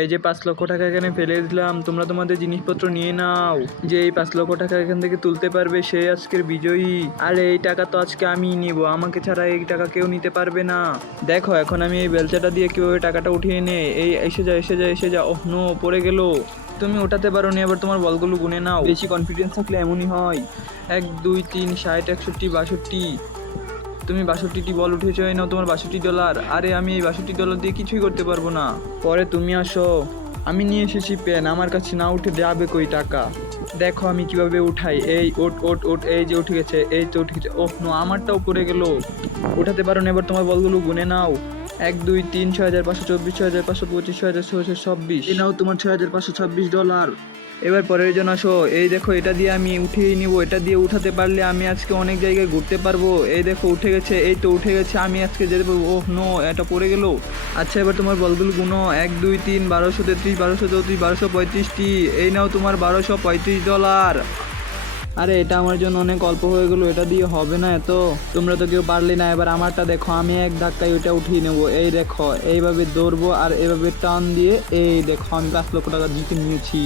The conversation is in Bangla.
এই যে 5 লক্ষ টাকা এখানে ফেলে দিলাম, তোমরা তোমাদের জিনিসপত্র নিয়ে নাও। যে এই 5 লক্ষ টাকা এখান থেকে তুলতে পারবে সে আজকের বিজয়ী। আরে এই টাকা তো আজকে আমিই নিব, আমাকে ছাড়া এই টাকা কেউ নিতে পারবে না। দেখো এখন আমি এই বেলচাটা দিয়ে কিভাবে টাকাটা উঠিয়ে নে। এই এসে যা এসে যা এসে যা। ওহ নো, পড়ে গেল। তুমি ওঠাতে পারো নি, এবার তোমার বলগুলো গুনে নাও। বেশি কনফিডেন্স থাকলে এমনই হয়। 1 2 3 60 61 62। তুমি 62টি বল উঠেছো, এই নাও তোমার $62। আরে আমি এই $62 দিয়ে কিছুই করতে পারবো না। পরে তুমি আসো, আমি নিয়ে এসেছি পেন, আমার কাছে না উঠে যাবে কই টাকা। দেখো আমি কিভাবে উঠাই। এই ওট ওট ওট, এই যে উঠে গেছে, এই তো উঠে গেছে। ওহ নো, আমারটাও পড়ে গেল। উঠাতে পারো না, এবার তোমার বলগুলো গুনে নাও। 1 2 3 6524 6525 6626। এই নাও তোমার $6526। এবার পরের জন আসো। এই দেখো এটা দিয়ে আমি উঠিয়ে নিব, এটা দিয়ে উঠাতে পারলে আমি আজকে অনেক জায়গায় ঘুরতে পারবো। এই দেখো উঠে গেছে, এই তো উঠে গেছে, আমি আজকে যেতে পারবো। ওহ নো, এটা পড়ে গেল। আচ্ছা এবার তোমার বলগুলো গুনো। 1 2 3 1233 1234 1235টি। এই নাও তোমার $1235। আরে এটা আমার জন্য অনেক অল্প হয়ে গেলো, এটা দিয়ে হবে না এত। তোমরা তো কেউ পারলে না, এবার আমারটা দেখো, আমি এক ধাক্কায় ওইটা উঠিয়ে নেবো। এই দেখো এইভাবে দৌড়বো আর এইভাবে টান দিয়ে, এই দেখো আমি 5 লক্ষ টাকা জিতে নিয়েছি।